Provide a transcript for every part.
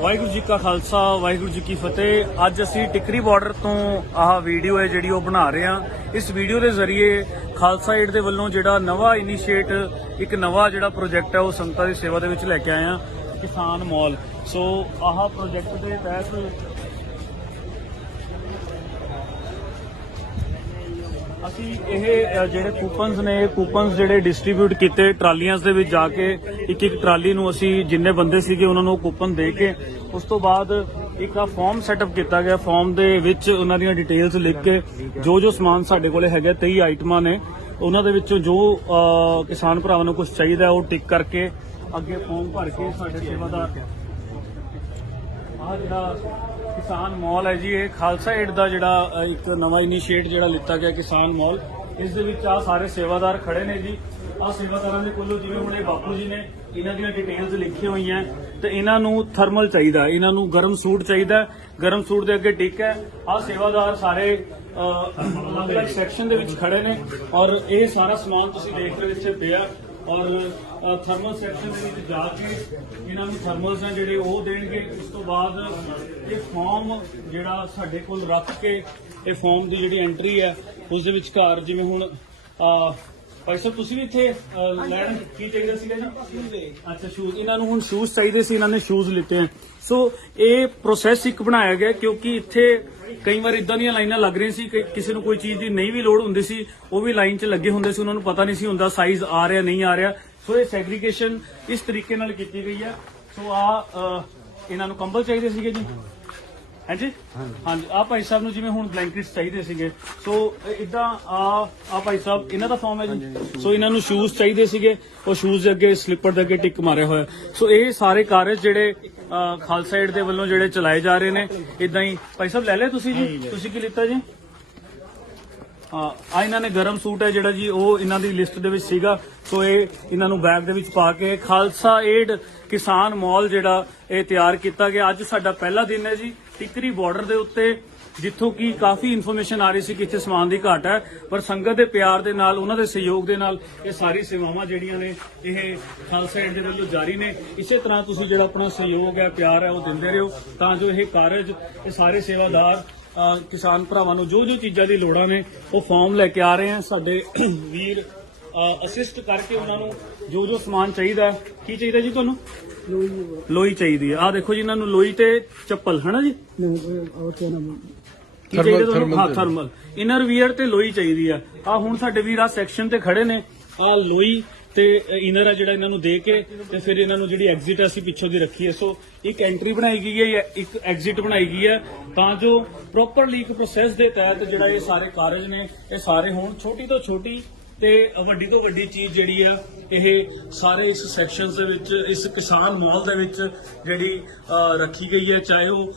ਵਾਹਿਗੁਰੂ ਜੀ ਕਾ ਖਾਲਸਾ, ਵਾਹਿਗੁਰੂ ਜੀ ਕੀ ਫਤਿਹ। ਅੱਜ ਅਸੀਂ ਟਿਕਰੀ ਬਾਰਡਰ ਤੋਂ ਆਹ ਵੀਡੀਓ ਹੈ ਜਿਹੜੀ ਉਹ ਬਣਾ ਰਹੇ ਹਾਂ। ਇਸ ਵੀਡੀਓ ਦੇ ਜ਼ਰੀਏ ਖਾਲਸਾ ਏਡ ਦੇ ਵੱਲੋਂ ਜਿਹੜਾ ਨਵਾਂ ਇਨੀਸ਼ੀਏਟ, ਇੱਕ ਨਵਾਂ ਜਿਹੜਾ ਪ੍ਰੋਜੈਕਟ ਹੈ, ਉਹ ਸੰਗਤਾਂ ਦੀ ਸੇਵਾ ਦੇ ਵਿੱਚ ਲੈ ਕੇ ਆਏ ਹਾਂ, ਕਿਸਾਨ ਮਾਲ। ਸੋ ਆਹ ਪ੍ਰੋਜੈਕਟ ਦੇ ਤਹਿਤ ਅਸੀਂ ਇਹ ਜਿਹੜੇ ਕੂਪਨਸ ਨੇ, ਇਹ ਕੂਪਨਸ ਜਿਹੜੇ ਡਿਸਟ੍ਰੀਬਿਊਟ ਕੀਤੇ ਟਰਾਲੀਆਂ ਦੇ ਵਿੱਚ ਜਾ ਕੇ, ਇੱਕ ਇੱਕ ਟਰਾਲੀ ਨੂੰ ਅਸੀਂ ਜਿੰਨੇ ਬੰਦੇ ਸੀਗੇ ਉਹਨਾਂ ਨੂੰ ਕੂਪਨ ਦੇ ਕੇ, ਉਸ ਤੋਂ ਬਾਅਦ ਇੱਕ ਆ ਫਾਰਮ ਸੈਟਅਪ ਕੀਤਾ ਗਿਆ। ਫਾਰਮ ਦੇ ਵਿੱਚ ਉਹਨਾਂ ਦੀਆਂ ਡਿਟੇਲਸ ਲਿਖ ਕੇ ਜੋ ਜੋ ਸਮਾਨ ਸਾਡੇ ਕੋਲੇ ਹੈਗਾ 23 ਆਈਟਮਾਂ ਨੇ, ਉਹਨਾਂ ਦੇ ਵਿੱਚੋਂ ਜੋ ਕਿਸਾਨ ਭਰਾਵਾਂ ਨੂੰ ਕੁਝ ਚਾਹੀਦਾ, ਉਹ ਟਿਕ ਕਰਕੇ ਅੱਗੇ ਫਾਰਮ ਭਰ ਕੇ ਸਾਡੇ ਸੇਵਾਦਾਰ ਆਹ ਜਿਹੜਾ ਕਿਸਾਨ ਮਾਲ ਹੈ ਜੀ ਇਹ ਖਾਲਸਾ ਏਡ ਦਾ ਜਿਹੜਾ ਇੱਕ ਨਵਾਂ ਇਨੀਸ਼ੀਏਟ ਜਿਹੜਾ ਲਿੱਤਾ ਗਿਆ ਕਿਸਾਨ ਮਾਲ। ਇਸ ਦੇ ਵਿੱਚ ਆ ਸਾਰੇ ਸੇਵਾਦਾਰ ਖੜੇ ਨੇ ਜੀ। ਆ ਸੇਵਾਦਾਰਾਂ ਦੇ ਕੋਲੋਂ ਜਿਵੇਂ ਹੁਣ ਇਹ ਬਾਪੂ ਜੀ ਨੇ ਇਹਨਾਂ ਦੀਆਂ ਡਿਟੇਲਸ ਲਿਖੀਆਂ ਹੋਈਆਂ। ਤੇ ਇਹਨਾਂ ਨੂੰ ਥਰਮਲ ਚਾਹੀਦਾ ਇਹਨਾਂ ਨੂੰ ਗਰਮ ਸੂਟ ਚਾਹੀਦਾ ਗਰਮ ਸੂਟ ਦੇ ਅੱਗੇ ਟਿਕ ਹੈ। ਆ ਸੇਵਾਦਾਰ ਸਾਰੇ ਅ, ਅਲੱਗ-ਅਲੱਗ ਸੈਕਸ਼ਨ ਦੇ ਵਿੱਚ ਖੜੇ ਨੇ। ਔਰ ਇਹ ਸਾਰਾ ਸਮਾਨ ਤੁਸੀਂ ਦੇਖ ਰਹੇ ਹੋ ਇੱਥੇ ਪਿਆ। ਔਰ ਥਰਮਲ ਸੈਕਸ਼ਨ ਦੇ ਵਿੱਚ ਜਾ ਕੇ ਇਹਨਾਂ ਨੂੰ ਥਰਮਲਸ ਆ ਜਿਹੜੇ ਉਹ ਦੇਣਗੇ। ਉਸ ਤੋਂ ਬਾਅਦ ਇਹ ਫਾਰਮ ਜਿਹੜਾ ਸਾਡੇ ਕੋਲ ਰੱਖ ਕੇ ਇਹ ਫਾਰਮ ਦੀ ਜਿਹੜੀ ਐਂਟਰੀ ਹੈ ਉਸ ਦੇ ਵਿਚਕਾਰ ਜਿਵੇਂ ਹੁਣ ਭਾਈ ਸਾਹਿਬ ਤੁਸੀਂ ਵੀ ਇੱਥੇ ਲੈਣ ਕੀ ਚਾਹੀਦਾ ਸੀਗਾ ਜੀ? ਅੱਛਾ ਸ਼ੂਜ਼ ਇਹਨਾਂ ਨੂੰ ਹੁਣ ਸ਼ੂਜ਼ ਚਾਹੀਦੇ ਸੀ ਇਹਨਾਂ ਨੇ ਸ਼ੂਜ਼ ਲਿੱਤੇ ਹਨ ਸੋ ਇਹ ਪ੍ਰੋਸੈਸ ਇੱਕ ਬਣਾਇਆ ਗਿਆ ਕਿਉਂਕਿ ਇੱਥੇ ਕਈ ਵਾਰ ਇਦਾਂ ਦੀਆਂ ਲਾਈਨਾਂ ਲੱਗ ਰਹੀਆਂ ਸੀ ਕਿ ਕਿਸੇ ਨੂੰ ਕੋਈ ਚੀਜ਼ ਦੀ ਨਹੀਂ ਵੀ ਲੋੜ ਹੁੰਦੀ ਸੀ, ਉਹ ਵੀ ਲਾਈਨ 'ਚ ਲੱਗੇ ਹੁੰਦੇ ਸੀ, ਉਹਨਾਂ ਨੂੰ ਪਤਾ ਨਹੀਂ ਸੀ ਹੁੰਦਾ ਸਾਈਜ਼ ਆ ਰਿਹਾ, ਨਹੀਂ ਆ ਰਿਹਾ। ਸੋ ਇਹ ਸੈਗਰੀਗੇਸ਼ਨ ਇਸ ਤਰੀਕੇ ਨਾਲ ਕੀਤੀ ਗਈ ਹੈ। ਸੋ ਆ ਇਹਨਾਂ ਨੂੰ ਕੰਬਲ ਚਾਹੀਦੇ ਸੀਗੇ ਜੀ? ਹਾਂਜੀ? ਹਾਂਜੀ। ਆ ਭਾਈ ਸਾਹਿਬ ਨੂੰ ਜਿਵੇਂ ਹੁਣ ਬਲੈਂਕਟਸ ਚਾਹੀਦੇ ਸੀਗੇ ਸੋ ਇਦਾਂ ਆ ਆ ਭਾਈ ਸਾਹਿਬ ਇਹਨਾਂ ਦਾ ਫਾਰਮ ਹੈ ਜੀ? ਸੋ ਇਹਨਾਂ ਨੂੰ ਸ਼ੂਜ਼ ਚਾਹੀਦੇ ਸੀਗੇ ਉਹ ਸ਼ੂਜ਼ ਦੇ ਅੱਗੇ ਸਲਿੱਪਰ ਦੇ ਅੱਗੇ ਟਿਕ ਮਾਰਿਆ ਹੋਇਆ। ਸੋ ਇਹ ਸਾਰੇ ਕਾਰਜ ਜਿਹੜੇ ਖਾਲਸਾ ਏਡ ਦੇ ਵੱਲੋਂ ਜਿਹੜੇ ਚਲਾਏ ਜਾ ਰਹੇ ਨੇ ਇਦਾਂ ਹੀ। ਭਾਈ ਸਾਹਿਬ ਲੈ ਲਿਆ ਤੁਸੀਂ ਜੀ? ਤੁਸੀਂ ਕੀ ਲਿੱਤਾ ਜੀ? ਆ ਇਹਨਾਂ ਨੇ ਗਰਮ ਸੂਟ ਹੈ ਜਿਹੜਾ ਜੀ ਉਹ ਇਹਨਾਂ ਦੀ ਲਿਸਟ ਦੇ ਵਿੱਚ ਸੀਗਾ। ਸੋ ਇਹ ਇਹਨਾਂ ਨੂੰ ਬੈਗ ਦੇ ਵਿੱਚ ਪਾ ਕੇ ਖਾਲਸਾ ਏਡ ਕਿਸਾਨ ਮਾਲ ਜਿਹੜਾ ਇਹ ਤਿਆਰ ਕੀਤਾ ਗਿਆ। ਅੱਜ ਸਾਡਾ ਪਹਿਲਾ ਦਿਨ ਹੈ ਜੀ। ਟਿਕਰੀ ਬਾਰਡਰ ਦੇ ਉੱਤੇ, ਜਿੱਥੋਂ ਕੀ ਕਾਫੀ ਇਨਫੋਰਮੇਸ਼ਨ ਆ ਰਹੀ ਸੀ ਕਿ ਇੱਥੇ ਸਮਾਨ ਦੀ ਘਾਟ ਹੈ। ਪਰ ਸੰਗਤ ਦੇ ਪਿਆਰ ਦੇ ਨਾਲ, ਉਹਨਾਂ ਦੇ ਸਹਿਯੋਗ ਦੇ ਨਾਲ ਇਹ ਸਾਰੀ ਸੇਵਾਵਾਂ ਜਿਹੜੀਆਂ ਨੇ, ਇਹ ਖਾਲਸਾ ਏਡ ਦੇ ਵੱਲੋਂ ਜਾਰੀ ਨੇ। ਇਸੇ ਤਰ੍ਹਾਂ ਤੁਸੀਂ ਜਿਹੜਾ ਆਪਣਾ ਸਹਿਯੋਗ ਹੈ, ਪਿਆਰ ਹੈ, ਉਹ ਦਿੰਦੇ ਰਹੋ। ਤਾਂ ਜੋ ਇਹ ਕਾਰਜ, ਇਹ ਸਾਰੇ ਸੇਵਾਦਾਰ ਕਿਸਾਨ ਭਰਾਵਾਂ ਨੂੰ ਜੋ ਜੋ ਚੀਜ਼ਾਂ ਦੀ ਲੋੜਾਂ ਨੇ, ਉਹ ਫਾਰਮ ਲੈ ਕੇ ਆ ਰਹੇ ਆ ਸਾਡੇ ਵੀਰ ਅਸਿਸਟ ਕਰਕੇ ਉਹਨਾਂ ਨੂੰ ਜੋ ਜੋ ਸਮਾਨ ਚਾਹੀਦਾ। ਕੀ ਚਾਹੀਦਾ ਜੀ ਤੁਹਾਨੂੰ? ਲੋਈ ਚਾਹੀਦੀ ਹੈ। ਆ ਦੇਖੋ ਜੀ ਇਹਨਾਂ ਨੂੰ ਲੋਈ ਤੇ ਚੱਪਲ ਹਨਾ ਜੀ? ਕੀ ਚਾਹੀਦਾ ਤੁਹਾਨੂੰ? ਹਾਂ ਥਰਮਲ ਇਨਰ ਵੀਅਰ ਤੇ ਲੋਈ ਚਾਹੀਦੀ ਆ ਆ ਹੁਣ ਸਾਡੇ ਵੀਰ ਆ ਸੈਕਸ਼ਨ ਤੇ ਖੜੇ ਨੇ। ਆ ਲੋਈ ਤੇ ਇਨਰ ਆ ਜਿਹੜਾ ਇਹਨਾਂ ਨੂੰ ਦੇ ਕੇ ਤੇ ਫਿਰ ਇਹਨਾਂ ਨੂੰ ਜਿਹੜੀ ਐਗਜ਼ਿਟ ਅਸੀਂ ਪਿੱਛੋਂ ਦੀ ਰੱਖੀ ਹੈ। ਸੋ ਇੱਕ ਐਂਟਰੀ ਬਣਾਈ ਗਈ ਹੈ ਇੱਕ ਐਗਜ਼ਿਟ ਬਣਾਈ ਗਈ ਹੈ। ਤਾਂ ਜੋ ਪ੍ਰੋਪਰਲੀ ਇੱਕ ਪ੍ਰੋਸੈਸ ਦੇ ਤਹਿਤ ਜਿਹੜਾ ਇਹ ਸਾਰੇ ਕਾਰਜ ਨੇ ਇਹ ਸਾਰੇ ਹੋਣ। ਛੋਟੀ ਤੋਂ ਛੋਟੀ ਤੇ ਵੱਡੀ ਤੋਂ ਵੱਡੀ ਚੀਜ਼ ਜਿਹੜੀ ਆ, ਇਹ ਸਾਰੇ ਇਸ ਸੈਕਸ਼ਨ ਦੇ ਵਿੱਚ, ਇਸ ਕਿਸਾਨ ਮਾਲ ਦੇ ਵਿੱਚ ਜਿਹੜੀ ਰੱਖੀ ਗਈ ਹੈ। ਚਾਹੇ ਉਹ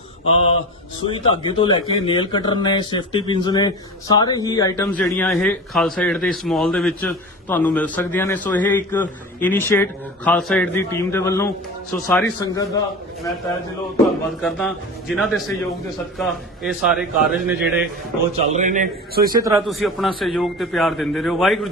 ਸੂਈ ਧਾਗੇ ਤੋਂ ਲੈ ਕੇ ਨੇਲ ਕਟਰ ਨੇ ਸੇਫਟੀ ਪਿੰਸ ਨੇ, ਸਾਰੇ ਹੀ ਆਈਟਮਸ ਜਿਹੜੀਆਂ ਇਹ ਖਾਲਸਾ ਏਡ ਦੇ ਇਸ ਮਾਲ ਦੇ ਵਿੱਚ ਤੁਹਾਨੂੰ ਮਿਲ ਸਕਦੀਆਂ ਨੇ। ਸੋ ਇਹ ਇੱਕ ਇਨੀਸ਼ੀਏਟ ਖਾਲਸਾ ਏਡ ਦੀ ਟੀਮ ਦੇ ਵੱਲੋਂ। ਸੋ ਸਾਰੀ ਸੰਗਤ ਦਾ ਮੈਂ ਤਹਿ ਦਿਲੋਂ ਧੰਨਵਾਦ ਕਰਦਾ, ਜਿਨ੍ਹਾਂ ਦੇ ਸਹਿਯੋਗ ਦੇ ਸਦਕਾ ਇਹ ਸਾਰੇ ਕਾਰਜ ਨੇ ਜਿਹੜੇ ਉਹ ਚੱਲ ਰਹੇ ਨੇ। ਸੋ ਇਸੇ ਤਰ੍ਹਾਂ ਤੁਸੀਂ ਆਪਣਾ ਸਹਿਯੋਗ ਤੇ ਪਿਆਰ ਦਿੰਦੇ ਰਹੋ। ਵਾਹਿਗੁਰੂ